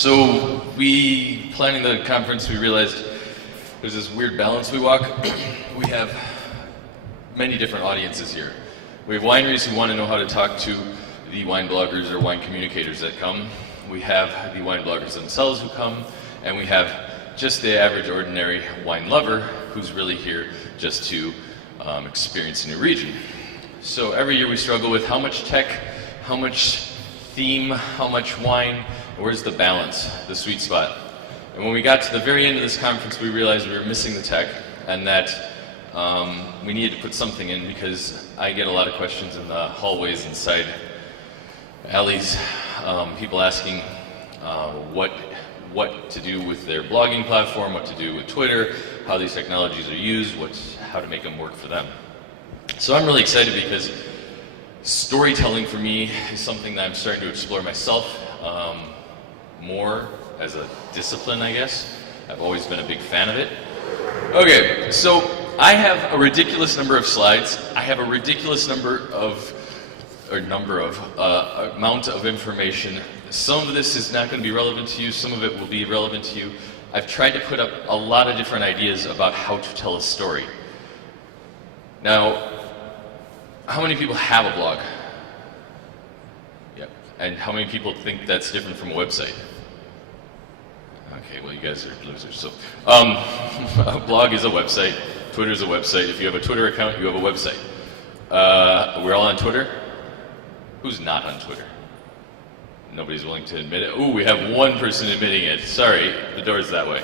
So we, planning the conference, we realized there's this weird balance we walk. We have many different audiences here. We have wineries who want to know how to talk to the wine bloggers or wine communicators that come. We have the wine bloggers themselves who come, and we have just the average ordinary wine lover who's really here just to experience a new region. So every year we struggle with how much tech, how much theme, how much wine, where's the balance, the sweet spot. And when we got to the very end of this conference, we realized we were missing the tech and that we needed to put something in, because I get a lot of questions in the hallways inside alleys, people asking what to do with their blogging platform, what to do with Twitter, how these technologies are used, how to make them work for them. So I'm really excited because storytelling for me is something that I'm starting to explore myself more as a discipline, I guess. I've always been a big fan of it. Okay, so I have a ridiculous number of slides. I have a ridiculous amount of information. Some of this is not going to be relevant to you, some of it will be relevant to you. I've tried to put up a lot of different ideas about how to tell a story. Now, how many people have a blog? Yep. And how many people think that's different from a website? Okay, well, you guys are losers. So, a blog is a website. Twitter is a website. If you have a Twitter account, you have a website. We're all on Twitter. Who's not on Twitter? Nobody's willing to admit it. Ooh, we have one person admitting it. Sorry, the door's that way.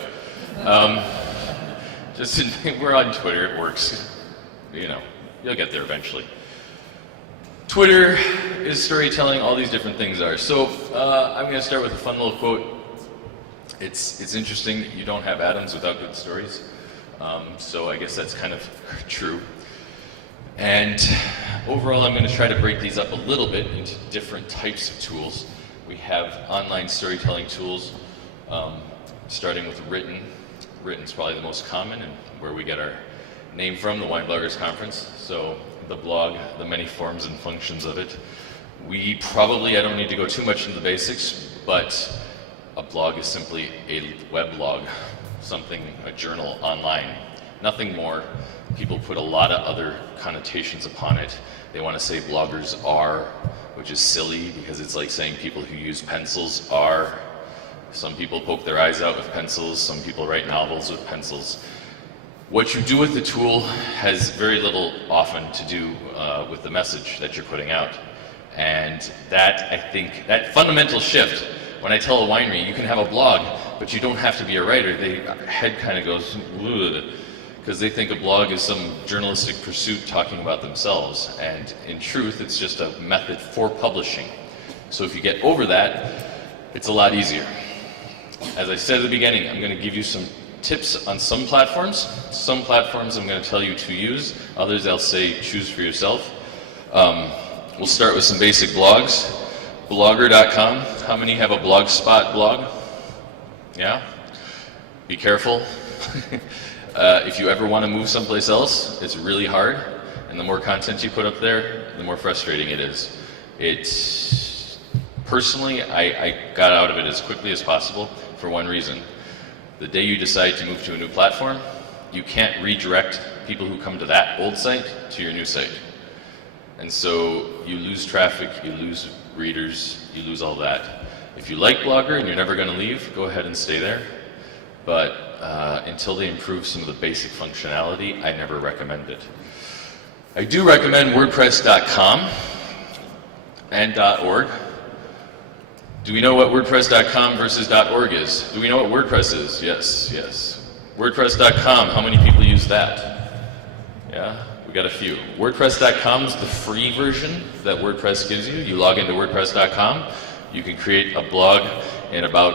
We're on Twitter. It works. You know, you'll get there eventually. Twitter is storytelling. All these different things are. So I'm going to start with a fun little quote. It's interesting that you don't have atoms without good stories. So I guess that's kind of true. And overall, I'm going to try to break these up a little bit into different types of tools. We have online storytelling tools, starting with written. Written's probably the most common and where we get our name from, the Wine Bloggers Conference. So the blog, the many forms and functions of it. I don't need to go too much into the basics, but a blog is simply a weblog, a journal online. Nothing more. People put a lot of other connotations upon it. They want to say bloggers are, which is silly because it's like saying people who use pencils are. Some people poke their eyes out with pencils. Some people write novels with pencils. What you do with the tool has very little often to do with the message that you're putting out. And that, I think, that fundamental shift, when I tell a winery, you can have a blog, but you don't have to be a writer, their head kind of goes, because they think a blog is some journalistic pursuit talking about themselves. And in truth, it's just a method for publishing. So if you get over that, it's a lot easier. As I said at the beginning, I'm going to give you some tips on some platforms. Some platforms I'm going to tell you to use. Others I'll say choose for yourself. We'll start with some basic blogs. Blogger.com. How many have a Blogspot blog? Yeah? Be careful. If you ever want to move someplace else, it's really hard. And the more content you put up there, the more frustrating it is. Personally, I got out of it as quickly as possible for one reason. The day you decide to move to a new platform, you can't redirect people who come to that old site to your new site. And so you lose traffic, you lose readers, you lose all that. If you like Blogger and you're never going to leave, go ahead and stay there. But until they improve some of the basic functionality, I never recommend it. I do recommend WordPress.com and .org. Do we know what WordPress.com versus .org is? Do we know what WordPress is? Yes, yes. WordPress.com, how many people use that? Yeah, we got a few. WordPress.com is the free version that WordPress gives you. You log into WordPress.com, you can create a blog in about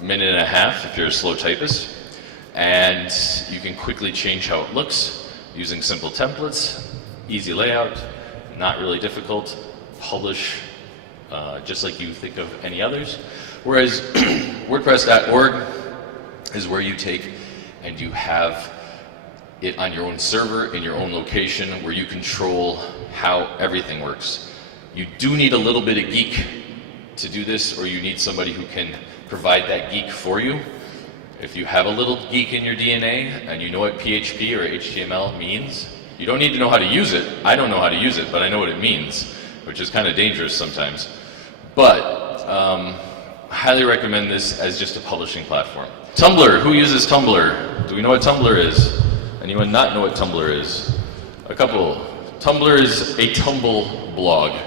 a minute and a half if you're a slow typist, and you can quickly change how it looks using simple templates, easy layout, not really difficult, publish just like you think of any others. Whereas WordPress.org is where you take and you have it on your own server, in your own location, where you control how everything works. You do need a little bit of geek to do this, or you need somebody who can provide that geek for you, if you have a little geek in your DNA and you know what PHP or HTML means, you don't need to know how to use it. I don't know how to use it, but I know what it means, which is kind of dangerous sometimes. But I highly recommend this as just a publishing platform. Tumblr, who uses Tumblr? Do we know what Tumblr is? Anyone not know what Tumblr is? A couple. Tumblr is a tumble blog,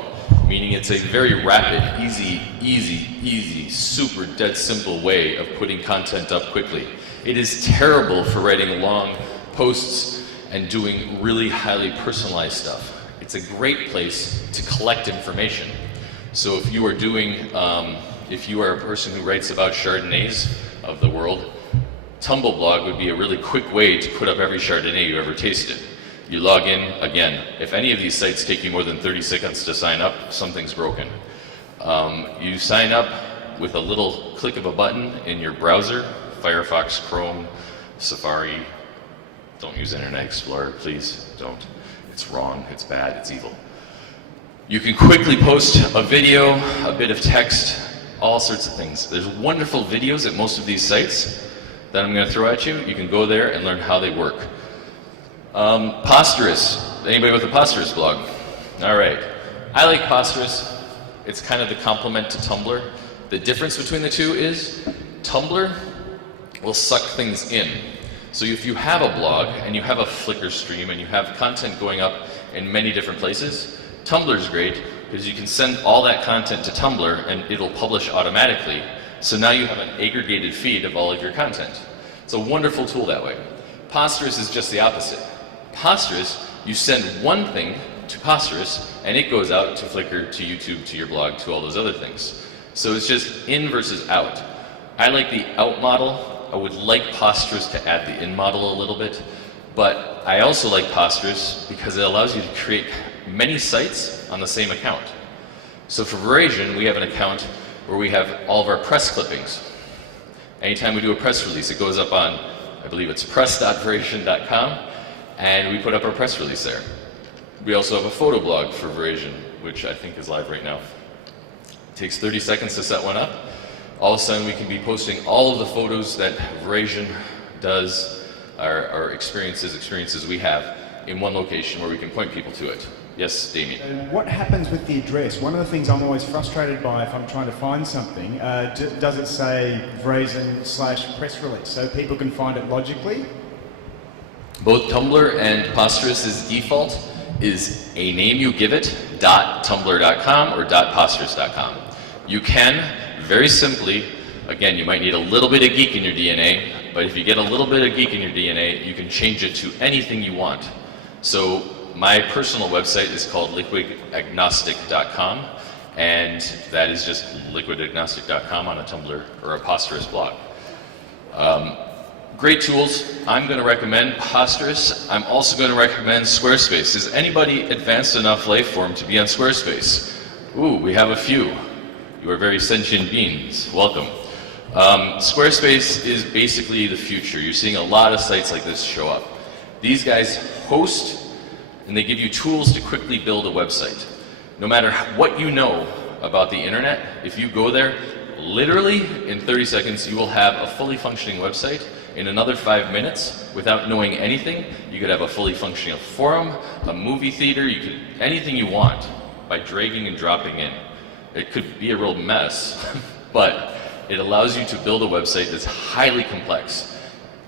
meaning it's a very rapid, easy, super dead simple way of putting content up quickly. It is terrible for writing long posts and doing really highly personalized stuff. It's a great place to collect information. So if you are if you are a person who writes about Chardonnays of the world, Tumble blog would be a really quick way to put up every Chardonnay you ever tasted. You log in, again, if any of these sites take you more than 30 seconds to sign up, something's broken. You sign up with a little click of a button in your browser, Firefox, Chrome, Safari. Don't use Internet Explorer, please don't. It's wrong, it's bad, it's evil. You can quickly post a video, a bit of text, all sorts of things. There's wonderful videos at most of these sites that I'm going to throw at you. You can go there and learn how they work. Posterous. Anybody with a Posterous blog? All right. I like Posterous. It's kind of the complement to Tumblr. The difference between the two is Tumblr will suck things in. So if you have a blog and you have a Flickr stream and you have content going up in many different places, Tumblr's great because you can send all that content to Tumblr and it'll publish automatically. So now you have an aggregated feed of all of your content. It's a wonderful tool that way. Posterous is just the opposite. Posterous, you send one thing to Posterous and it goes out to Flickr, to YouTube, to your blog, to all those other things. So it's just in versus out. I like the out model. I would like Posterous to add the in model a little bit, but I also like Posterous because it allows you to create many sites on the same account. So for Verizon, we have an account where we have all of our press clippings. Anytime we do a press release, it goes up on, I believe it's press.verizon.com, and we put up our press release there. We also have a photo blog for Verizon, which I think is live right now. It takes 30 seconds to set one up. All of a sudden we can be posting all of the photos that Verizon does, our experiences we have, in one location where we can point people to it. Yes, Damien? What happens with the address? One of the things I'm always frustrated by if I'm trying to find something, does it say Verizon/press release so people can find it logically? Both Tumblr and Posterous's default is a name you give it, .tumblr.com or .posterous.com. You can, very simply, again, you might need a little bit of geek in your DNA, but if you get a little bit of geek in your DNA, you can change it to anything you want. So my personal website is called liquidagnostic.com, and that is just liquidagnostic.com on a Tumblr or a Posterous blog. Great tools. I'm going to recommend Posterous. I'm also going to recommend Squarespace. Is anybody advanced enough life form to be on Squarespace? Ooh, we have a few. You are very sentient beings. Welcome. Squarespace is basically the future. You're seeing a lot of sites like this show up. These guys host and they give you tools to quickly build a website. No matter what you know about the internet, if you go there, literally in 30 seconds you will have a fully functioning website. In another 5 minutes, without knowing anything, you could have a fully functioning forum, a movie theater, you could anything you want by dragging and dropping in. It could be a real mess, but it allows you to build a website that's highly complex.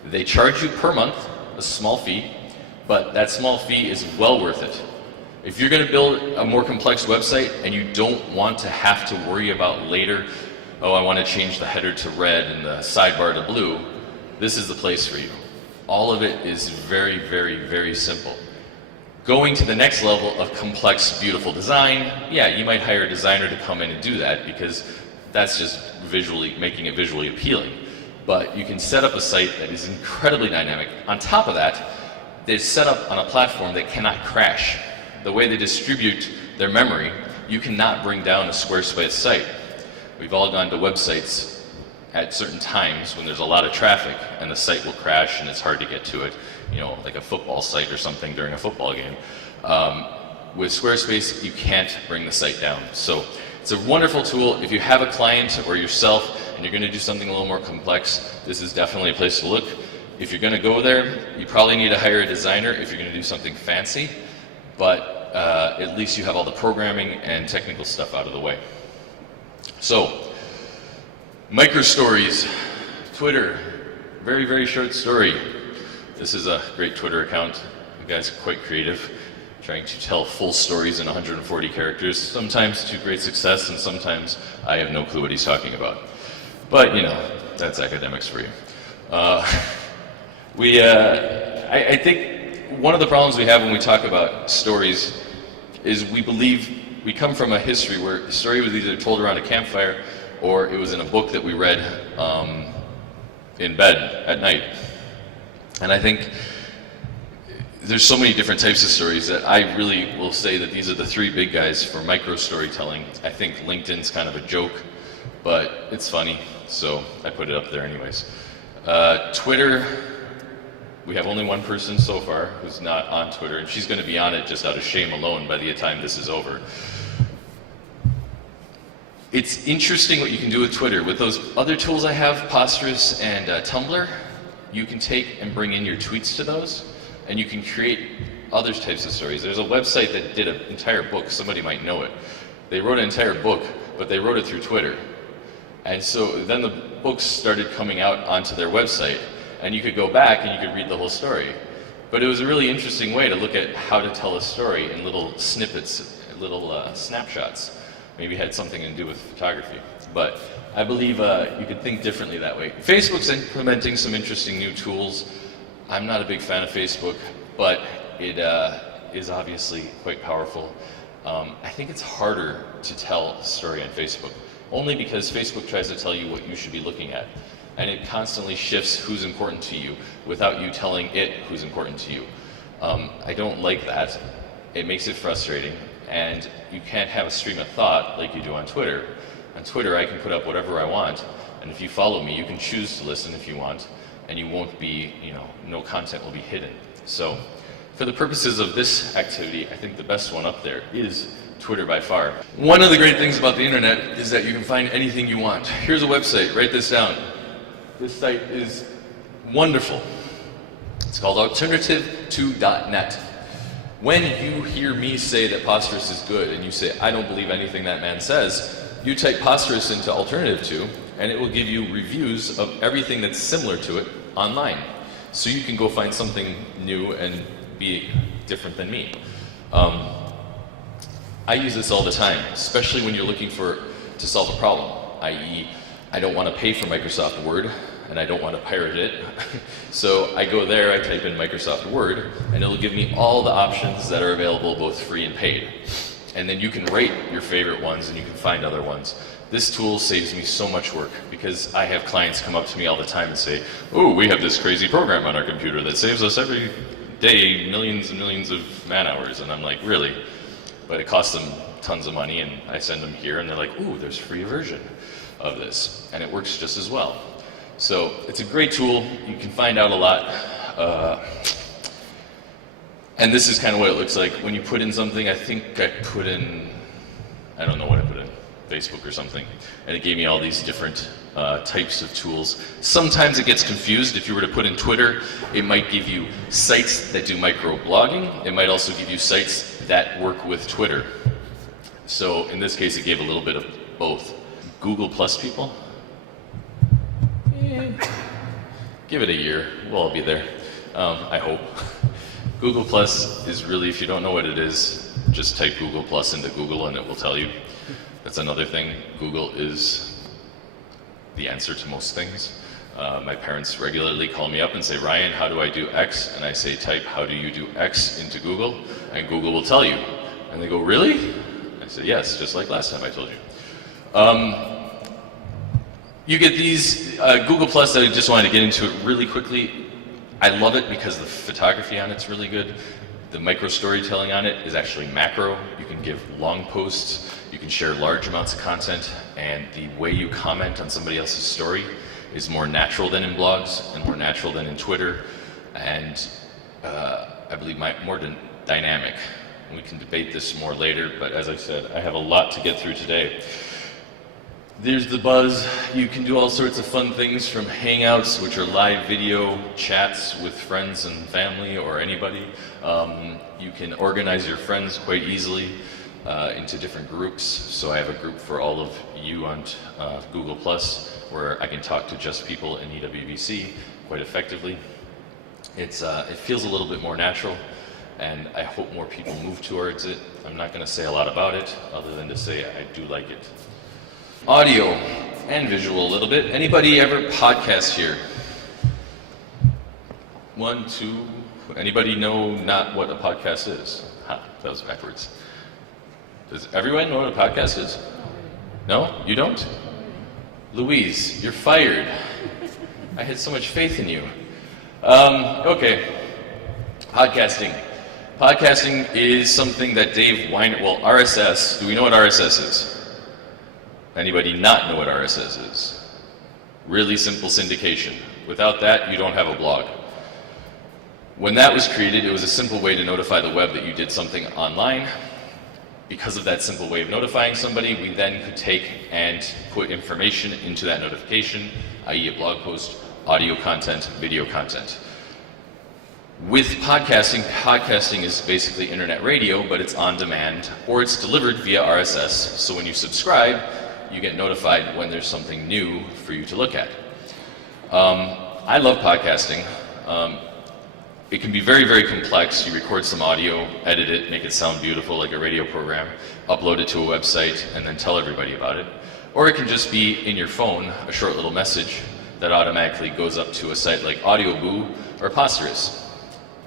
They charge you per month, a small fee, but that small fee is well worth it. If you're going to build a more complex website and you don't want to have to worry about later, oh, I want to change the header to red and the sidebar to blue, this is the place for you. All of it is very, very, very simple. Going to the next level of complex, beautiful design, yeah, you might hire a designer to come in and do that because that's just visually making it visually appealing. But you can set up a site that is incredibly dynamic. On top of that, they're set up on a platform that cannot crash. The way they distribute their memory, you cannot bring down a Squarespace site. We've all gone to websites at certain times when there's a lot of traffic and the site will crash and it's hard to get to it, you know, like a football site or something during a football game. With Squarespace, you can't bring the site down. So it's a wonderful tool. If you have a client or yourself and you're going to do something a little more complex, this is definitely a place to look. If you're going to go there, you probably need to hire a designer if you're going to do something fancy, but at least you have all the programming and technical stuff out of the way. So, micro stories, Twitter, very, very short story. This is a great Twitter account. You guys are quite creative, trying to tell full stories in 140 characters, sometimes to great success, and sometimes I have no clue what he's talking about. But, you know, that's academics for you. I think one of the problems we have when we talk about stories is we believe we come from a history where the story was either told around a campfire or it was in a book that we read in bed at night. And I think there's so many different types of stories that I really will say that these are the three big guys for micro storytelling. I think LinkedIn's kind of a joke, but it's funny, so I put it up there anyways. Twitter, we have only one person so far who's not on Twitter, and she's going to be on it just out of shame alone by the time this is over. It's interesting what you can do with Twitter. With those other tools I have, Posterous and Tumblr, you can take and bring in your tweets to those, and you can create other types of stories. There's a website that did an entire book, somebody might know it. They wrote an entire book, but they wrote it through Twitter. And so then the books started coming out onto their website, and you could go back and you could read the whole story. But it was a really interesting way to look at how to tell a story in little snippets, little snapshots. Maybe it had something to do with photography. But I believe you could think differently that way. Facebook's implementing some interesting new tools. I'm not a big fan of Facebook, but it is obviously quite powerful. I think it's harder to tell a story on Facebook, only because Facebook tries to tell you what you should be looking at. And it constantly shifts who's important to you without you telling it who's important to you. I don't like that. It makes it frustrating. And you can't have a stream of thought like you do on Twitter. On Twitter, I can put up whatever I want, and if you follow me, you can choose to listen if you want, and you won't be, no content will be hidden. So, for the purposes of this activity, I think the best one up there is Twitter by far. One of the great things about the internet is that you can find anything you want. Here's a website, write this down. This site is wonderful. It's called alternative2.net. When you hear me say that Posterous is good, and you say, I don't believe anything that man says, you type Posterous into Alternative 2, and it will give you reviews of everything that's similar to it online. So you can go find something new and be different than me. I use this all the time, especially when you're looking to solve a problem, i.e., I don't want to pay for Microsoft Word, and I don't want to pirate it. So I go there, I type in Microsoft Word, and it'll give me all the options that are available, both free and paid. And then you can rate your favorite ones, and you can find other ones. This tool saves me so much work, because I have clients come up to me all the time and say, oh, we have this crazy program on our computer that saves us every day millions and millions of man-hours. And I'm like, really? But it costs them tons of money, and I send them here, and they're like, ooh, there's a free version of this. And it works just as well. So it's a great tool. You can find out a lot. And this is kind of what it looks like. When you put in something, I think I put in, I don't know what I put in, Facebook or something. And it gave me all these different types of tools. Sometimes it gets confused. If you were to put in Twitter, it might give you sites that do micro-blogging. It might also give you sites that work with Twitter. So in this case, it gave a little bit of both. Google Plus people? Give it a year. We'll all be there. I hope. Google Plus is really, if you don't know what it is, just type Google Plus into Google and it will tell you. That's another thing. Google is the answer to most things. My parents regularly call me up and say, Ryan, how do I do X? And I say, type, how do you do X into Google? And Google will tell you. And they go, really? I say, yes, just like last time I told you. You get these, Google Plus, I just wanted to get into it really quickly. I love it because the photography on it's really good. The micro storytelling on it is actually macro. You can give long posts, you can share large amounts of content, and the way you comment on somebody else's story is more natural than in blogs and more natural than in Twitter, and I believe more dynamic. We can debate this more later, but as I said, I have a lot to get through today. There's the buzz. You can do all sorts of fun things, from hangouts, which are live video chats with friends and family or anybody. You can organize your friends quite easily into different groups. So I have a group for all of you on Google+, where I can talk to just people in EWBC quite effectively. It feels a little bit more natural, and I hope more people move towards it. I'm not going to say a lot about it, other than to say I do like it. Audio and visual a little bit. Anybody ever podcast here? 1, 2. Anybody know not what a podcast is? Ha, that was backwards. Does everyone know what a podcast is? No? You don't? Louise, you're fired. I had so much faith in you. Okay. Podcasting. Podcasting is something that Dave Weiner, well, RSS, do we know what RSS is? Anybody not know what RSS is? Really simple syndication. Without that, you don't have a blog. When that was created, it was a simple way to notify the web that you did something online. Because of that simple way of notifying somebody, we then could take and put information into that notification, i.e. a blog post, audio content, video content. With podcasting, podcasting is basically internet radio, but it's on demand, or it's delivered via RSS. So when you subscribe, you get notified when there's something new for you to look at. I love podcasting. It can be very, very complex. You record some audio, edit it, make it sound beautiful like a radio program, upload it to a website, and then tell everybody about it. Or it can just be in your phone, a short little message that automatically goes up to a site like AudioBoo or Opaz.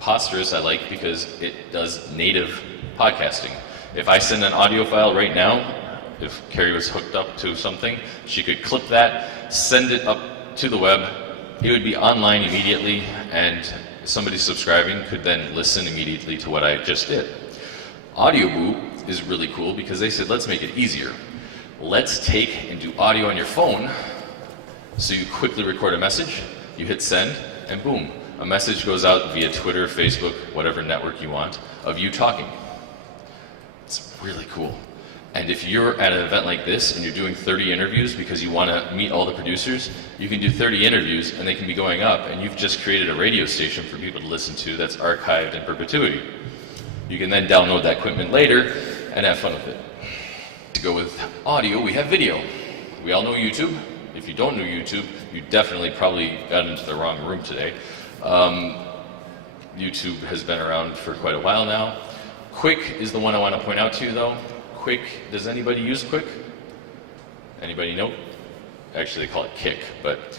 Opaz I like because it does native podcasting. If I send an audio file right now, if Carrie was hooked up to something, she could clip that, send it up to the web. It would be online immediately, and somebody subscribing could then listen immediately to what I just did. AudioBoo is really cool because they said, let's make it easier. Let's take and do audio on your phone. So you quickly record a message, you hit send, and boom, a message goes out via Twitter, Facebook, whatever network you want, of you talking. It's really cool. And if you're at an event like this and you're doing 30 interviews because you want to meet all the producers, you can do 30 interviews and they can be going up, and you've just created a radio station for people to listen to that's archived in perpetuity. You can then download that equipment later and have fun with it. To go with audio, we have video. We all know YouTube. If you don't know YouTube, you definitely probably got into the wrong room today. YouTube has been around for quite a while now. Quick is the one I want to point out to you though. Quick, does anybody use Quick? Anybody know? Actually, they call it Kick, but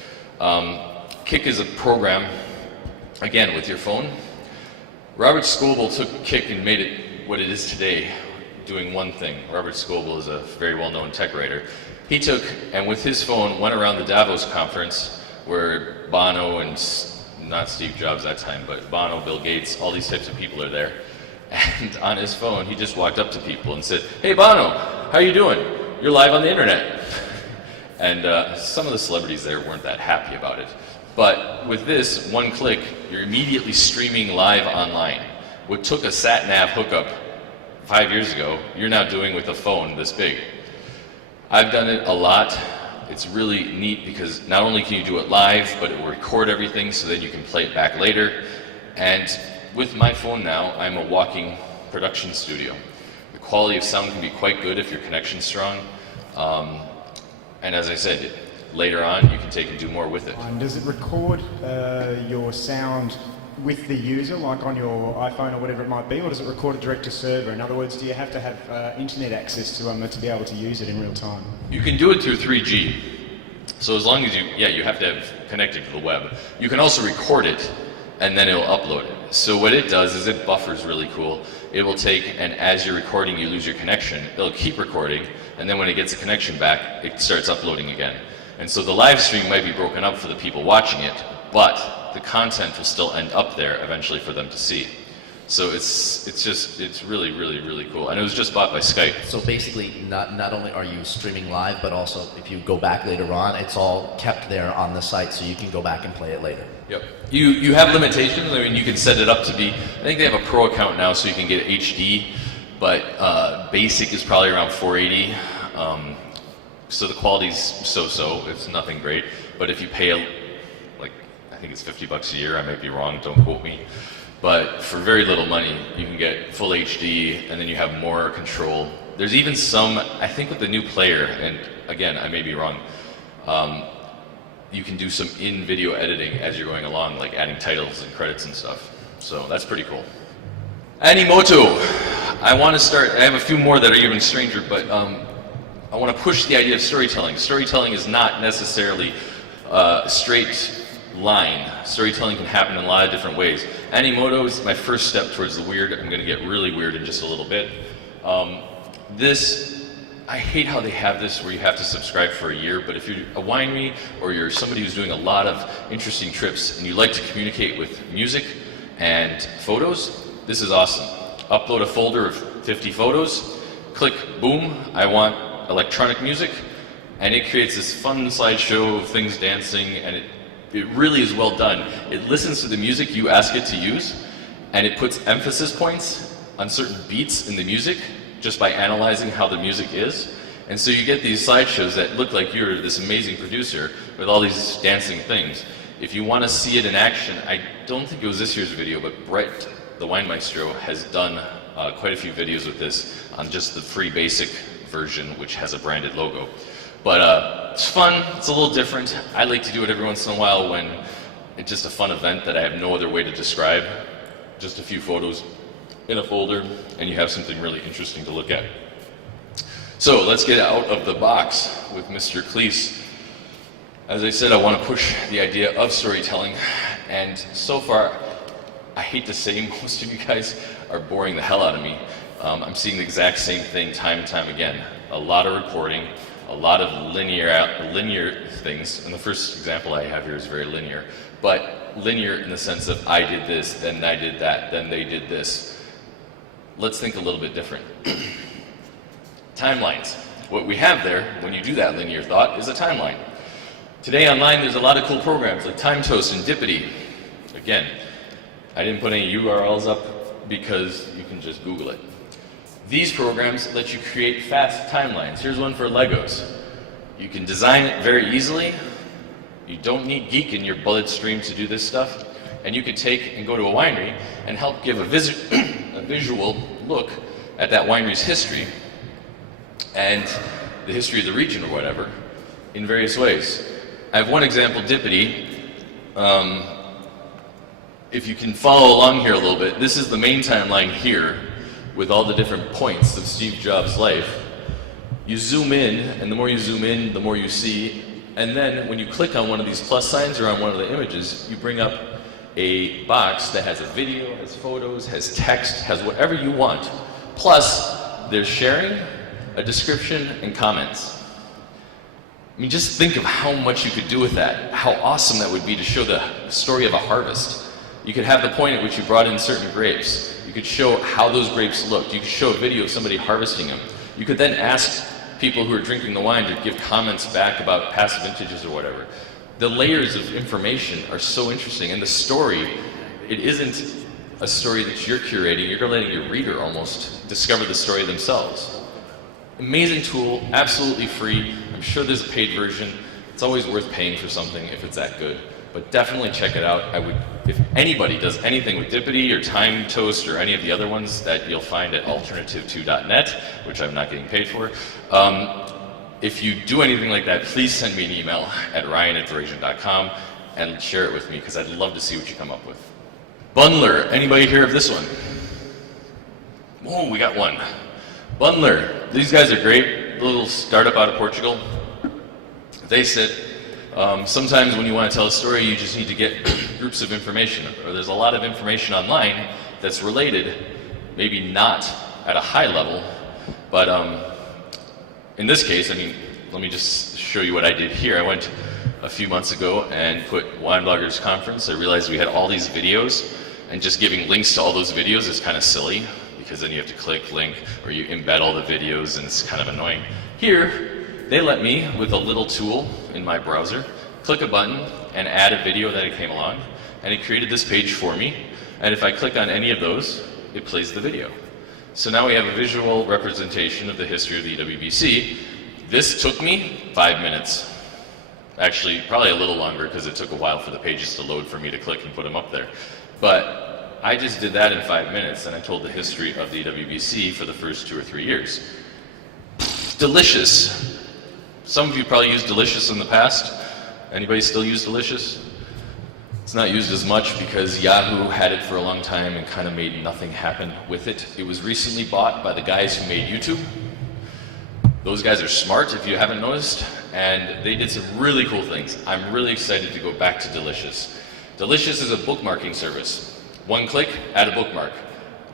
Kick is a program, again, with your phone. Robert Scoble took Kick and made it what it is today, doing one thing. Robert Scoble is a very well-known tech writer. He took, and with his phone, went around the Davos conference, where Bono and, not Steve Jobs that time, but Bono, Bill Gates, all these types of people are there. And on his phone, he just walked up to people and said, "Hey Bono, how you doing? You're live on the internet." And some of the celebrities there weren't that happy about it. But with this, one click, you're immediately streaming live online. What took a sat-nav hookup 5 years ago, you're now doing with a phone this big. I've done it a lot. It's really neat because not only can you do it live, but it will record everything so that you can play it back later. And with my phone now, I'm a walking production studio. The quality of sound can be quite good if your connection's strong. And as I said, later on, you can take and do more with it. Does it record your sound with the user, like on your iPhone or whatever it might be, or does it record it direct to server? In other words, do you have to have internet access to be able to use it in real time? You can do it through 3G. So as long as you have to have connected to the web. You can also record it, and then it'll upload it. So what it does is it buffers really cool. It will take, and as you're recording, you lose your connection. It'll keep recording, and then when it gets a connection back, it starts uploading again. And so the live stream might be broken up for the people watching it, but the content will still end up there eventually for them to see. So it's really, really, really cool. And it was just bought by Skype. So basically, not only are you streaming live, but also if you go back later on, it's all kept there on the site, so you can go back and play it later. Yep. You have limitations. I mean, you can set it up to be, I think they have a pro account now, so you can get HD but basic is probably around 480. So the quality's so-so, it's nothing great. But if you pay, like, I think it's $50 a year, I might be wrong, don't quote me. But for very little money, you can get full HD, and then you have more control. There's even some, I think with the new player, and again, I may be wrong, you can do some in-video editing as you're going along, like adding titles and credits and stuff. So that's pretty cool. Animoto. I want to start, I have a few more that are even stranger, but I want to push the idea of storytelling. Storytelling is not necessarily a straight line. Storytelling can happen in a lot of different ways. Animoto is my first step towards the weird. I'm going to get really weird in just a little bit. I hate how they have this where you have to subscribe for a year, but if you're a winery or you're somebody who's doing a lot of interesting trips and you like to communicate with music and photos, this is awesome. Upload a folder of 50 photos, click boom, I want electronic music, and it creates this fun slideshow of things dancing, and it really is well done. It listens to the music you ask it to use, and it puts emphasis points on certain beats in the music just by analyzing how the music is. And so you get these slideshows that look like you're this amazing producer with all these dancing things. If you want to see it in action, I don't think it was this year's video, but Brett, the Wine Maestro, has done quite a few videos with this on just the free basic version, which has a branded logo. But it's fun, it's a little different. I like to do it every once in a while when it's just a fun event that I have no other way to describe. Just a few photos in a folder, and you have something really interesting to look at. So let's get out of the box with Mr. Cleese. As I said, I want to push the idea of storytelling, and so far, I hate to say, most of you guys are boring the hell out of me. I'm seeing the exact same thing time and time again. A lot of reporting, a lot of linear things, and the first example I have here is very linear, but linear in the sense of I did this, then I did that, then they did this. Let's think a little bit different. Timelines. What we have there, when you do that linear thought, is a timeline. Today online, there's a lot of cool programs like TimeToast and Dippity. Again, I didn't put any URLs up because you can just Google it. These programs let you create fast timelines. Here's one for Legos. You can design it very easily. You don't need geek in your bloodstream to do this stuff. And you could take and go to a winery and help give a visual look at that winery's history and the history of the region or whatever in various ways. I have one example, Dippity. If you can follow along here a little bit, this is the main timeline here with all the different points of Steve Jobs' life. You zoom in, and the more you zoom in, the more you see. And then when you click on one of these plus signs or on one of the images, you bring up a box that has a video, has photos, has text, has whatever you want. Plus, there's sharing, a description, and comments. I mean, just think of how much you could do with that. How awesome that would be to show the story of a harvest. You could have the point at which you brought in certain grapes. You could show how those grapes looked. You could show a video of somebody harvesting them. You could then ask people who are drinking the wine to give comments back about past vintages or whatever. The layers of information are so interesting, and the story, it isn't a story that you're curating, you're letting your reader almost discover the story themselves. Amazing tool, absolutely free. I'm sure there's a paid version. It's always worth paying for something if it's that good. But definitely check it out. I would, if anybody does anything with Dippity or TimeToast or any of the other ones that you'll find at alternative2.net, which I'm not getting paid for, if you do anything like that, please send me an email at ryan@verizon.com and share it with me, because I'd love to see what you come up with. Bundler, anybody hear of this one? Oh, we got one. Bundler, these guys are great, little startup out of Portugal. They said, sometimes when you want to tell a story, you just need to get groups of information, or there's a lot of information online that's related, maybe not at a high level, but in this case, I mean, let me just show you what I did here. I went a few months ago and put Wine Bloggers Conference. I realized we had all these videos, and just giving links to all those videos is kind of silly, because then you have to click link, or you embed all the videos, and it's kind of annoying. Here, they let me, with a little tool in my browser, click a button and add a video that it came along, and it created this page for me, and if I click on any of those, it plays the video. So now we have a visual representation of the history of the EWBC. This took me 5 minutes. Actually, probably a little longer because it took a while for the pages to load for me to click and put them up there. But I just did that in 5 minutes, and I told the history of the EWBC for the first 2 or 3 years. Delicious. Some of you probably used Delicious in the past. Anybody still use Delicious? It's not used as much because Yahoo had it for a long time and kind of made nothing happen with it. It was recently bought by the guys who made YouTube. Those guys are smart, if you haven't noticed, and they did some really cool things. I'm really excited to go back to Delicious. Delicious is a bookmarking service. One click, add a bookmark.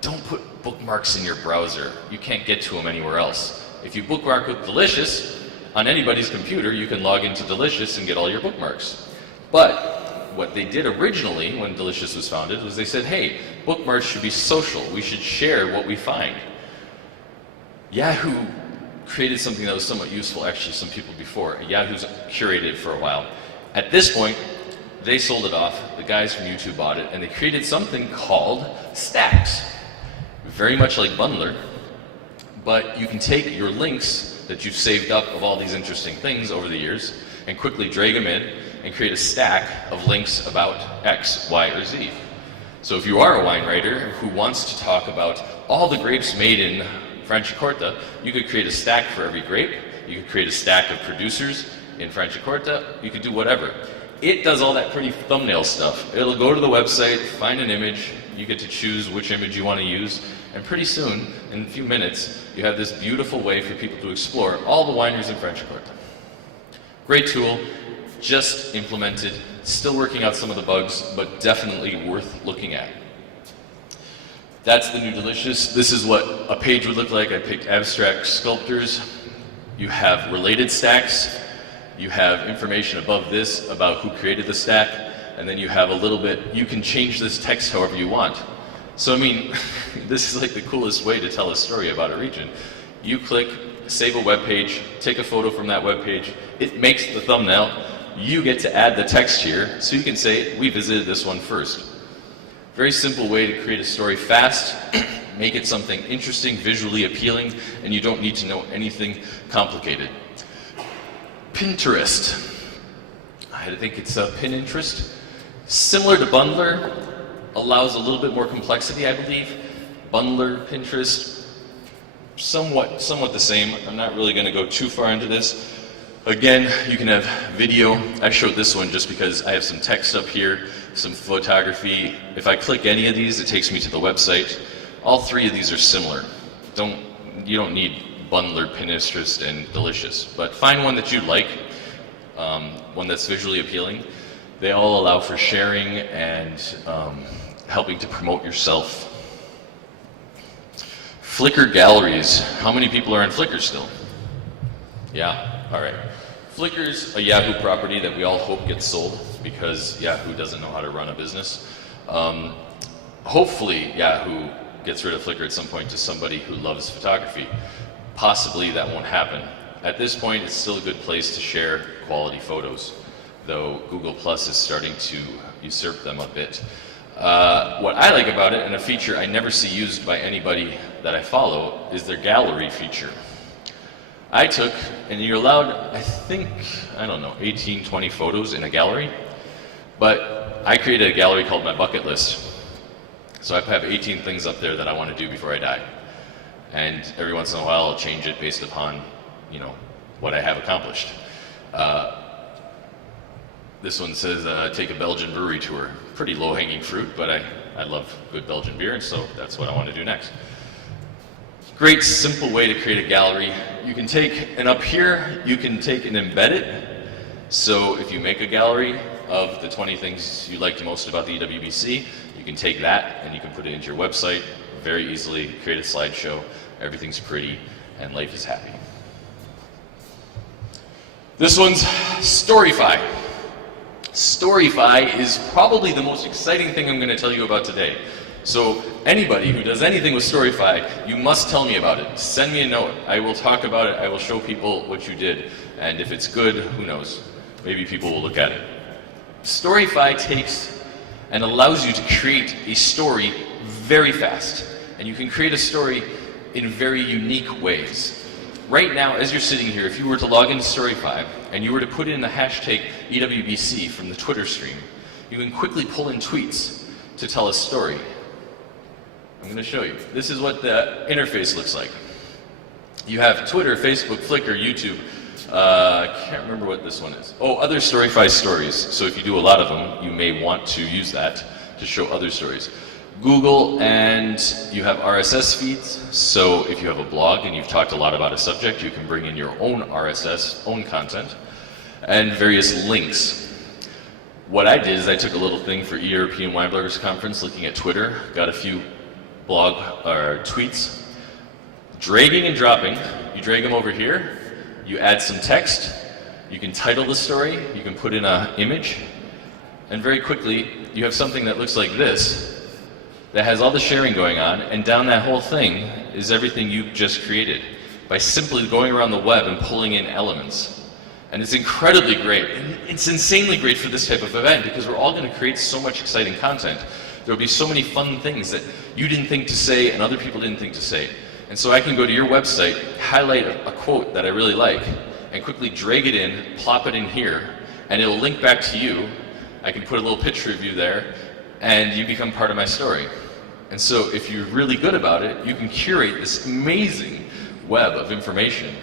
Don't put bookmarks in your browser. You can't get to them anywhere else. If you bookmark with Delicious, on anybody's computer, you can log into Delicious and get all your bookmarks. But what they did originally when Delicious was founded was they said, hey, bookmarks should be social. We should share what we find. Yahoo created something that was somewhat useful, actually, some people before. Yahoo's curated for a while. At this point, they sold it off. The guys from YouTube bought it, and they created something called Stacks. Very much like Bundler, but you can take your links that you've saved up of all these interesting things over the years and quickly drag them in and create a stack of links about X, Y, or Z. So if you are a wine writer who wants to talk about all the grapes made in Franciacorta, you could create a stack for every grape. You could create a stack of producers in Franciacorta. You could do whatever. It does all that pretty thumbnail stuff. It'll go to the website, find an image, you get to choose which image you want to use, and pretty soon, in a few minutes, you have this beautiful way for people to explore all the wineries in Franciacorta. Great tool, just implemented, still working out some of the bugs, but definitely worth looking at. That's the new Delicious. This is what a page would look like. I picked abstract sculptors. You have related stacks. You have information above this about who created the stack, and then you have a little bit, you can change this text however you want. So I mean, this is like the coolest way to tell a story about a region. You click, save a web page, take a photo from that web page, it makes the thumbnail, you get to add the text here, so you can say, we visited this one first. Very simple way to create a story fast, make it something interesting, visually appealing, and you don't need to know anything complicated. Pinterest. I think it's Pininterest. Similar to Bundler, allows a little bit more complexity, I believe. Bundler, Pinterest, somewhat the same. I'm not really going to go too far into this. Again, you can have video. I showed this one just because I have some text up here, some photography. If I click any of these, it takes me to the website. All three of these are similar. You don't need Bundler, Pinterest, and Delicious, but find one that you like, one that's visually appealing. They all allow for sharing and helping to promote yourself. Flickr galleries. How many people are on Flickr still? Yeah? All right. Flickr's a Yahoo property that we all hope gets sold because Yahoo doesn't know how to run a business. Hopefully Yahoo gets rid of Flickr at some point to somebody who loves photography. Possibly that won't happen. At this point, it's still a good place to share quality photos, though Google Plus is starting to usurp them a bit. What I like about it, and a feature I never see used by anybody that I follow, is their gallery feature. I took, and you're allowed, I think, I don't know, 18, 20 photos in a gallery, but I created a gallery called my bucket list. So I have 18 things up there that I want to do before I die. And every once in a while I'll change it based upon, what I have accomplished. This one says, take a Belgian brewery tour. Pretty low-hanging fruit, but I love good Belgian beer, and so that's what I want to do next. Great, simple way to create a gallery. You can take, and up here, you can take and embed it. So if you make a gallery of the 20 things you liked most about the EWBC, you can take that and you can put it into your website very easily, create a slideshow, everything's pretty, and life is happy. This one's Storyfy. Storyfy is probably the most exciting thing I'm going to tell you about today. So anybody who does anything with Storyfy, you must tell me about it. Send me a note. I will talk about it. I will show people what you did. And if it's good, who knows? Maybe people will look at it. Storyfy takes and allows you to create a story very fast. And you can create a story in very unique ways. Right now, as you're sitting here, if you were to log into Storyfy and you were to put in the hashtag EWBC from the Twitter stream, you can quickly pull in tweets to tell a story. I'm going to show you. This is what the interface looks like. You have Twitter, Facebook, Flickr, YouTube. I can't remember what this one is. Oh, other Storyfy stories. So if you do a lot of them, you may want to use that to show other stories. Google, and you have RSS feeds. So if you have a blog and you've talked a lot about a subject, you can bring in your own RSS, own content, and various links. What I did is I took a little thing for European Wine Bloggers Conference, looking at Twitter, got a few blog or tweets, dragging and dropping. You drag them over here, you add some text, you can title the story, you can put in an image, and very quickly you have something that looks like this, that has all the sharing going on, and down that whole thing is everything you just created by simply going around the web and pulling in elements. And it's incredibly great, and it's insanely great for this type of event because we're all going to create so much exciting content. There'll be so many fun things that you didn't think to say and other people didn't think to say. And so I can go to your website, highlight a quote that I really like, and quickly drag it in, plop it in here, and it'll link back to you. I can put a little picture of you there, and you become part of my story. And so if you're really good about it, you can curate this amazing web of information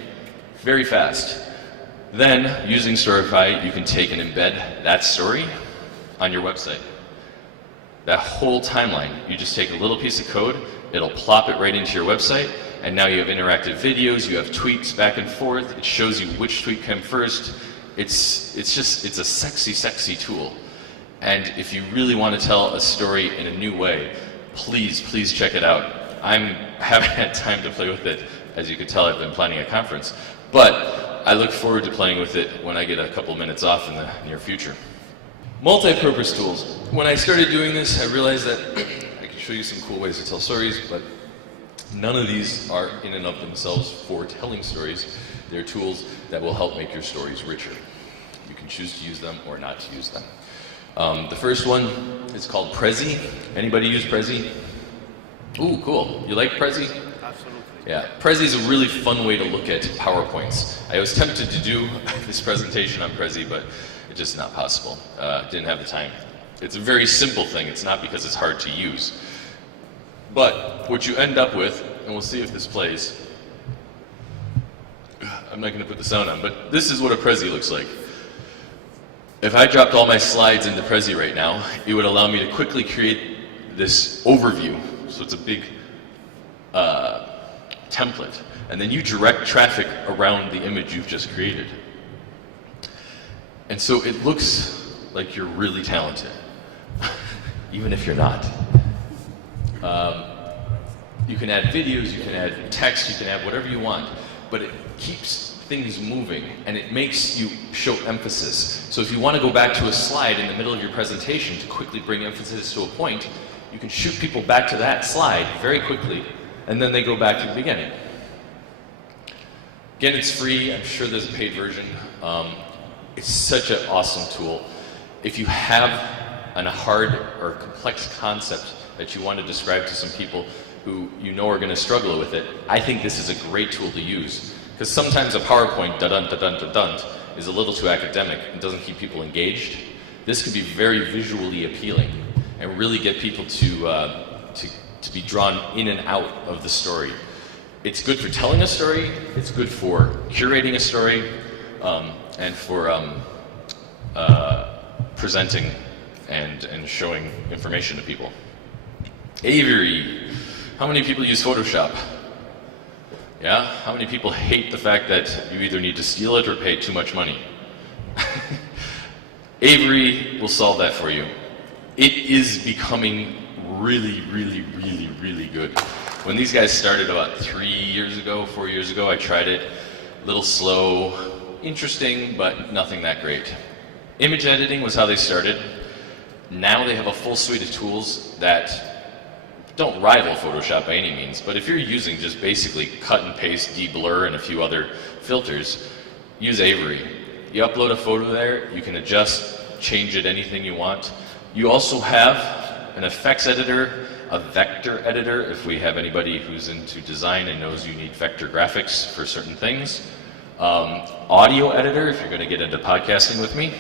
very fast. Then, using Storyfy, you can take and embed that story on your website. That whole timeline, you just take a little piece of code, it'll plop it right into your website, and now you have interactive videos, you have tweets back and forth, it shows you which tweet came first. It's a sexy, sexy tool. And if you really want to tell a story in a new way, please check it out. I haven't had time to play with it. As you can tell, I've been planning a conference. But I look forward to playing with it when I get a couple minutes off in the near future. Multi-purpose tools. When I started doing this, I realized that I could show you some cool ways to tell stories, but none of these are in and of themselves for telling stories. They're tools that will help make your stories richer. You can choose to use them or not to use them. The first one is called Prezi. Anybody use Prezi? Ooh, cool. You like Prezi? Absolutely. Yeah, Prezi is a really fun way to look at PowerPoints. I was tempted to do this presentation on Prezi, but it's just not possible. Didn't have the time. It's a very simple thing. It's not because it's hard to use. But what you end up with, and we'll see if this plays. I'm not going to put the sound on, but this is what a Prezi looks like. If I dropped all my slides into Prezi right now, it would allow me to quickly create this overview. So it's a big template. And then you direct traffic around the image you've just created. And so it looks like you're really talented, even if you're not. You can add videos, you can add text, you can add whatever you want, but it keeps things moving and it makes you show emphasis. So if you want to go back to a slide in the middle of your presentation to quickly bring emphasis to a point, you can shoot people back to that slide very quickly, and then they go back to the beginning. Again, it's free. I'm sure there's a paid version. It's such an awesome tool. If you have a hard or complex concept that you want to describe to some people who you know are going to struggle with it, I think this is a great tool to use. Because sometimes a PowerPoint, da-dun, is a little too academic and doesn't keep people engaged. This could be very visually appealing and really get people to be drawn in and out of the story. It's good for telling a story, it's good for curating a story, and for presenting and showing information to people. Avery. How many people use Photoshop? Yeah? How many people hate the fact that you either need to steal it or pay too much money? Avery will solve that for you. It is becoming really good. When these guys started about 4 years ago, I tried it. A little slow, interesting, but nothing that great. Image editing was how they started. Now they have a full suite of tools that don't rival Photoshop by any means, but if you're using just basically cut and paste, de-blur, and a few other filters, use Avery. You upload a photo there, you can adjust, change it anything you want. You also have an effects editor a vector editor if we have anybody who's into design and knows you need vector graphics for certain things. Audio editor if you're going to get into podcasting with me.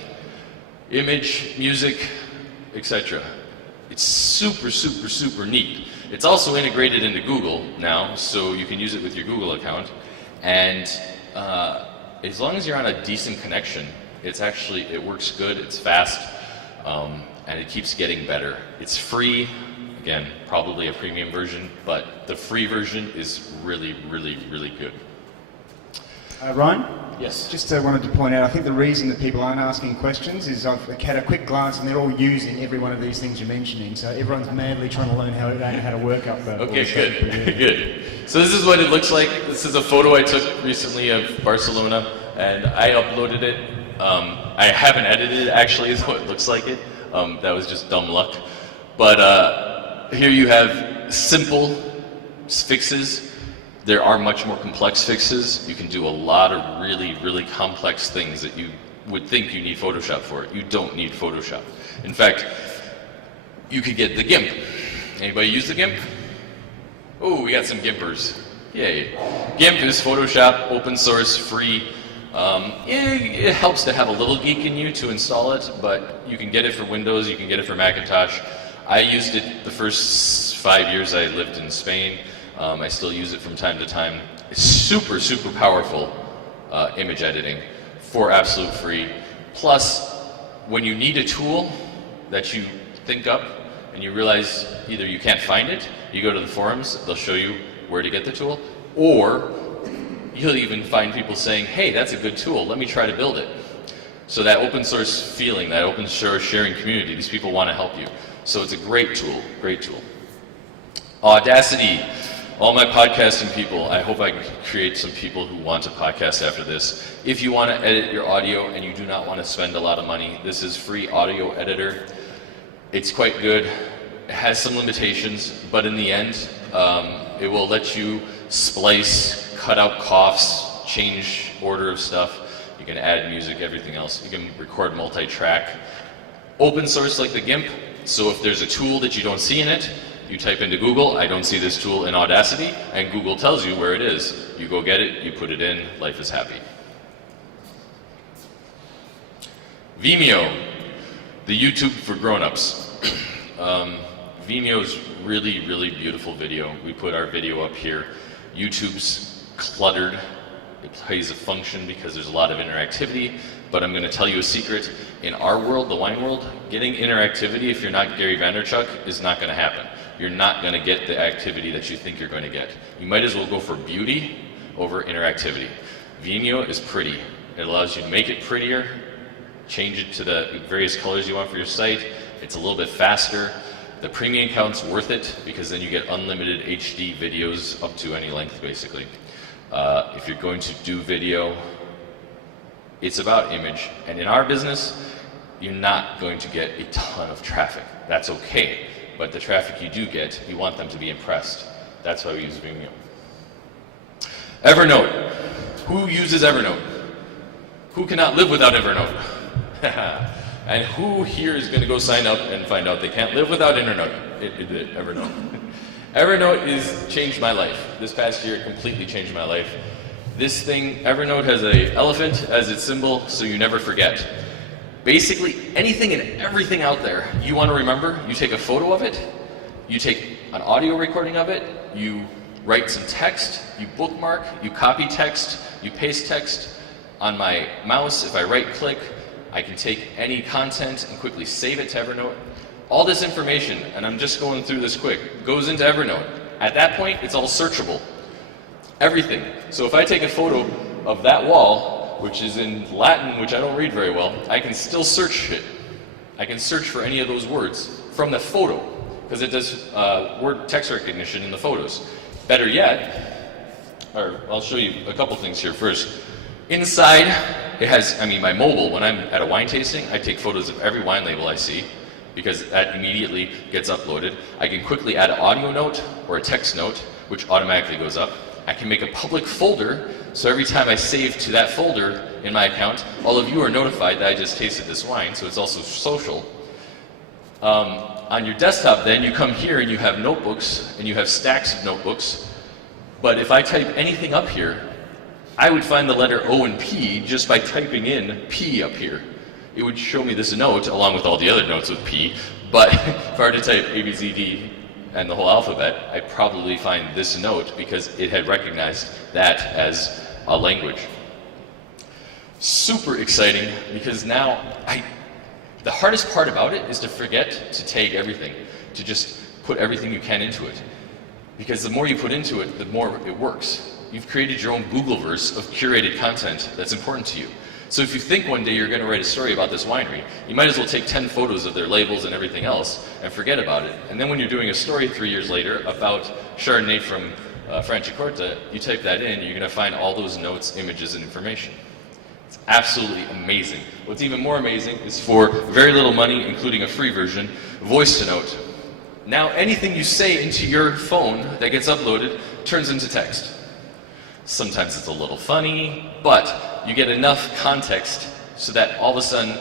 Image, music, etc. It's super, super, super neat. It's also integrated into Google now, so you can use it with your Google account. And as long as you're on a decent connection, it works good, it's fast, and it keeps getting better. It's free, again, probably a premium version, but the free version is really, really, really good. Ryan? Yes. Just wanted to point out, I think the reason that people aren't asking questions is I've had a quick glance and they're all using every one of these things you're mentioning, so everyone's madly trying to learn how to work up that. Okay, good, good. So this is what it looks like. This is a photo I took recently of Barcelona, and I uploaded it. I haven't edited it actually, though it looks like it. That was just dumb luck. But here you have simple fixes. There are much more complex fixes. You can do a lot of really, really complex things that you would think you need Photoshop for. You don't need Photoshop. In fact, you could get the GIMP. Anybody use the GIMP? Oh, we got some GIMPers. Yay. GIMP is Photoshop, open source, free. It helps to have a little geek in you to install it, but you can get it for Windows, you can get it for Macintosh. I used it the first 5 years I lived in Spain. I still use it from time to time. It's super, super powerful image editing for absolute free. Plus, when you need a tool that you think up and you realize either you can't find it, you go to the forums, they'll show you where to get the tool, or you'll even find people saying, hey, that's a good tool, let me try to build it. So that open source feeling, that open source sharing community, these people want to help you. So it's a great tool, great tool. Audacity. All my podcasting people, I hope I can create some people who want to podcast after this. If you want to edit your audio and you do not want to spend a lot of money, this is free audio editor. It's quite good. It has some limitations, but in the end, it will let you splice, cut out coughs, change order of stuff. You can add music, everything else. You can record multi-track. Open source like the GIMP, so if there's a tool that you don't see in it, you type into Google, I don't see this tool in Audacity, and Google tells you where it is. You go get it, you put it in, life is happy. Vimeo, the YouTube for grown-ups. Vimeo is really, really beautiful video. We put our video up here. YouTube's cluttered. It plays a function because there's a lot of interactivity, but I'm going to tell you a secret. In our world, the wine world, getting interactivity, if you're not Gary Vaynerchuk, is not going to happen. You're not going to get the activity that you think you're going to get. You might as well go for beauty over interactivity. Vimeo is pretty. It allows you to make it prettier, change it to the various colors you want for your site. It's a little bit faster. The premium account's worth it because then you get unlimited HD videos up to any length, basically. If you're going to do video, it's about image. And in our business, you're not going to get a ton of traffic. That's okay. But the traffic you do get, you want them to be impressed. That's why we use Vimeo. Evernote. Who uses Evernote? Who cannot live without Evernote? And who here is going to go sign up and find out they can't live without Evernote? Evernote has changed my life. This past year, it completely changed my life. This thing, Evernote has an elephant as its symbol, so you never forget. Basically, anything and everything out there you want to remember, you take a photo of it, you take an audio recording of it, you write some text, you bookmark, you copy text, you paste text. On my mouse, if I right-click, I can take any content and quickly save it to Evernote. All this information, and I'm just going through this quick, goes into Evernote. At that point, it's all searchable. Everything. So if I take a photo of that wall, which is in Latin, which I don't read very well, I can still search it. I can search for any of those words from the photo, because it does word text recognition in the photos. Better yet, or I'll show you a couple things here first. Inside, it has, my mobile, when I'm at a wine tasting, I take photos of every wine label I see, because that immediately gets uploaded. I can quickly add an audio note or a text note, which automatically goes up. I can make a public folder, so every time I save to that folder in my account, all of you are notified that I just tasted this wine, so it's also social. On your desktop then, you come here and you have notebooks, and you have stacks of notebooks. But if I type anything up here, I would find the letter O and P just by typing in P up here. It would show me this note along with all the other notes with P, but if I were to type A, B, C, D and the whole alphabet, I'd probably find this note because it had recognized that as a language. Super exciting because now the hardest part about it is to forget to tag everything, to just put everything you can into it. Because the more you put into it, the more it works. You've created your own Googleverse of curated content that's important to you. So if you think one day you're going to write a story about this winery, you might as well take 10 photos of their labels and everything else and forget about it. And then when you're doing a story 3 years later about Chardonnay from Franciacorta, you type that in, you're going to find all those notes, images, and information. It's absolutely amazing. What's even more amazing is for very little money, including a free version, voice to note. Now anything you say into your phone that gets uploaded turns into text. Sometimes it's a little funny, but you get enough context so that all of a sudden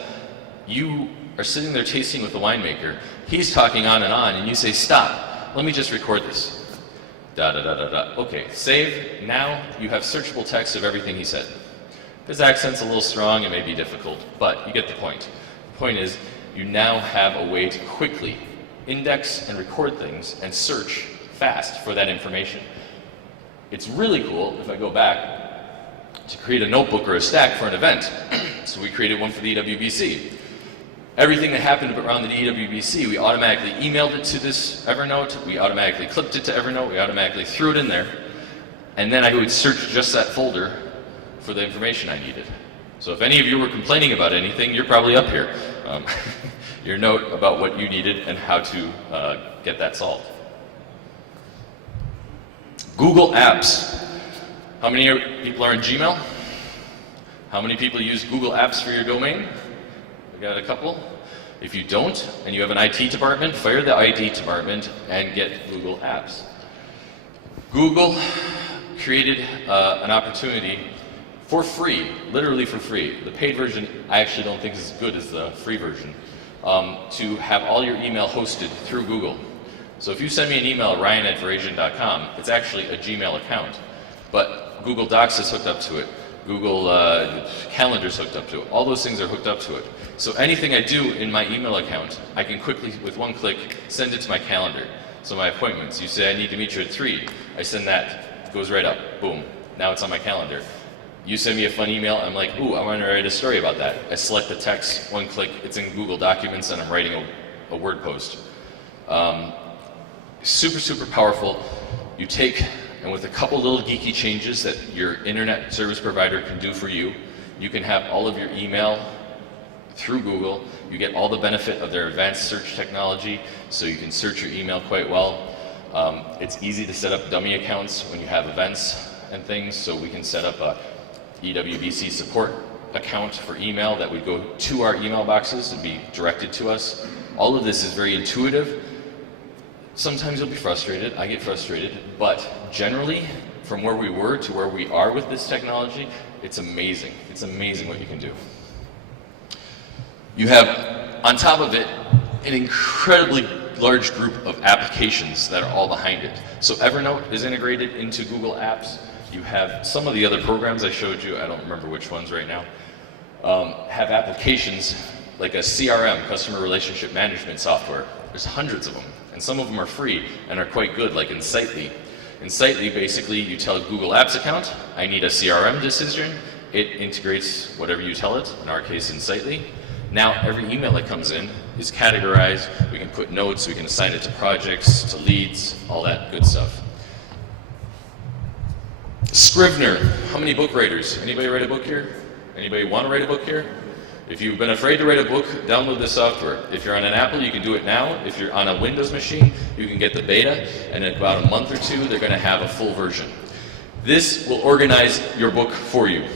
you are sitting there tasting with the winemaker, he's talking on, and you say, stop, let me just record this. Da da da da da. Okay, save. Now you have searchable text of everything he said. His accent's a little strong, it may be difficult, but you get the point. The point is, you now have a way to quickly index and record things and search fast for that information. It's really cool if I go back to create a notebook or a stack for an event. So we created one for the EWBC. Everything that happened around the EWBC, we automatically emailed it to this Evernote, we automatically clipped it to Evernote, we automatically threw it in there, and then I would search just that folder for the information I needed. So if any of you were complaining about anything, you're probably up here. Your note about what you needed and how to get that solved. Google Apps. How many people are in Gmail? How many people use Google Apps for your domain? We got a couple. If you don't, and you have an IT department, fire the IT department and get Google Apps. Google created an opportunity for free, literally for free. The paid version I actually don't think is as good as the free version, to have all your email hosted through Google. So if you send me an email at ryan@verasian.com, it's actually a Gmail account, but Google Docs is hooked up to it. Google Calendar's hooked up to it. All those things are hooked up to it. So anything I do in my email account, I can quickly, with one click, send it to my calendar. So my appointments, you say I need to meet you at 3, I send that, it goes right up, boom, now it's on my calendar. You send me a fun email, I'm like, ooh, I want to write a story about that. I select the text, one click, it's in Google Documents, and I'm writing a Word post. Super, super powerful. You take, and with a couple little geeky changes that your internet service provider can do for you, you can have all of your email through Google. You get all the benefit of their advanced search technology, so you can search your email quite well. It's easy to set up dummy accounts when you have events and things, so we can set up a EWBC support account for email that would go to our email boxes and be directed to us. All of this is very intuitive. Sometimes you'll be frustrated, I get frustrated, but generally, from where we were to where we are with this technology, it's amazing. It's amazing what you can do. You have, on top of it, an incredibly large group of applications that are all behind it. So Evernote is integrated into Google Apps. You have some of the other programs I showed you, I don't remember which ones right now, have applications like a CRM, Customer Relationship Management software. There's hundreds of them, and some of them are free and are quite good, like Insightly. Insightly, basically, you tell a Google Apps account, I need a CRM decision. It integrates whatever you tell it, in our case, Insightly. Now, every email that comes in is categorized. We can put notes, we can assign it to projects, to leads, all that good stuff. Scrivener. How many book writers? Anybody write a book here? Anybody want to write a book here? If you've been afraid to write a book, download this software. If you're on an Apple, you can do it now. If you're on a Windows machine, you can get the beta, and in about a month or two, they're going to have a full version. This will organize your book for you.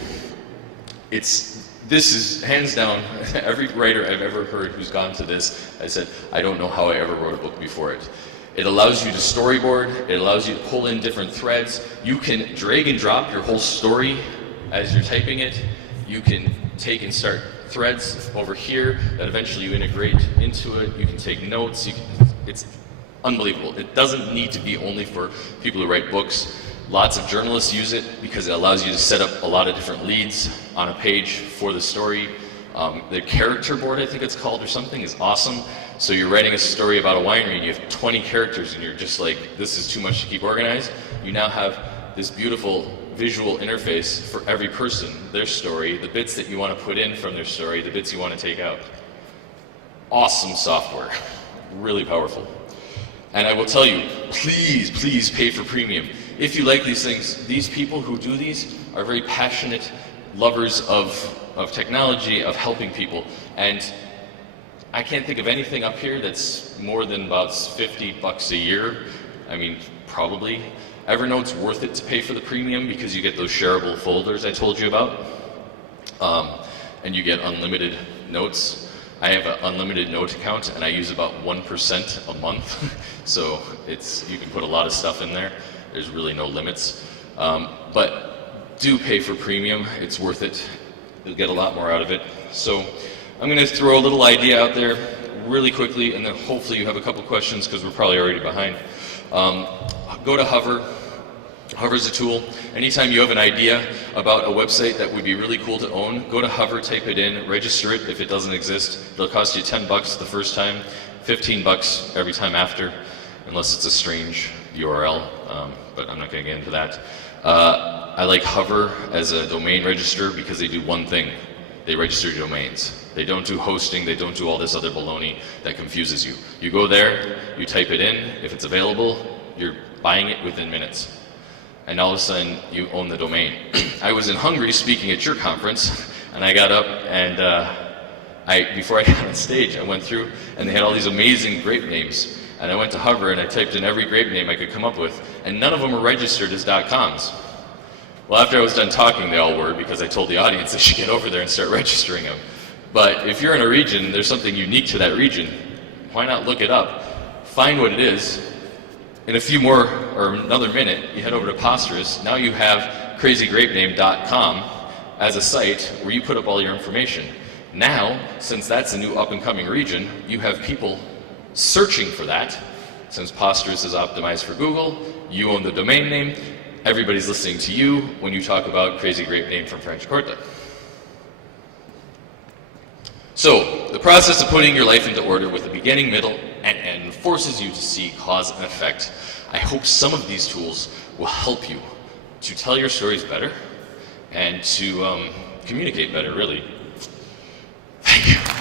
This is, hands down, every writer I've ever heard who's gone to this, I said, I don't know how I ever wrote a book before it. It allows you to storyboard, it allows you to pull in different threads. You can drag and drop your whole story as you're typing it. You can take and start threads over here that eventually you integrate into it. You can take notes. It's unbelievable. It doesn't need to be only for people who write books. Lots of journalists use it because it allows you to set up a lot of different leads on a page for the story. The character board, I think it's called, or something, is awesome. So you're writing a story about a winery and you have 20 characters and you're just like, this is too much to keep organized. You now have this beautiful visual interface for every person, their story, the bits that you want to put in from their story, the bits you want to take out. Awesome software, really powerful. And I will tell you, please, please pay for premium. If you like these things, these people who do these are very passionate lovers of technology, of helping people. And I can't think of anything up here that's more than about $50 a year. I mean, probably. Evernote's worth it to pay for the premium because you get those shareable folders I told you about. And you get unlimited notes. I have an unlimited note account and I use about 1% a month. So you can put a lot of stuff in there. There's really no limits. But do pay for premium. It's worth it. You'll get a lot more out of it. So I'm going to throw a little idea out there really quickly, and then hopefully you have a couple questions because we're probably already behind. Go to Hover. Hover's a tool. Anytime you have an idea about a website that would be really cool to own, go to Hover, type it in, register it if it doesn't exist. It'll cost you $10 the first time, $15 every time after, unless it's a strange URL, but I'm not going to get into that. I like Hover as a domain register because they do one thing. They register domains. They don't do hosting, they don't do all this other baloney that confuses you. You go there, you type it in, if it's available, you're buying it within minutes. And all of a sudden, you own the domain. I was in Hungary speaking at your conference, and I got up and before I got on stage, I went through and they had all these amazing grape names. And I went to Hover and I typed in every grape name I could come up with, and none of them were registered as .coms. Well, after I was done talking, they all were, because I told the audience they should get over there and start registering them. But if you're in a region, there's something unique to that region. Why not look it up, find what it is. In a few more, or another minute, you head over to Posterous. Now you have crazygrapename.com as a site where you put up all your information. Now, since that's a new up-and-coming region, you have people searching for that. Since Posterous is optimized for Google, you own the domain name, everybody's listening to you when you talk about Crazy Grape Name from Franciacorta. So, the process of putting your life into order with a beginning, middle, and end forces you to see cause and effect. I hope some of these tools will help you to tell your stories better and to communicate better, really. Thank you.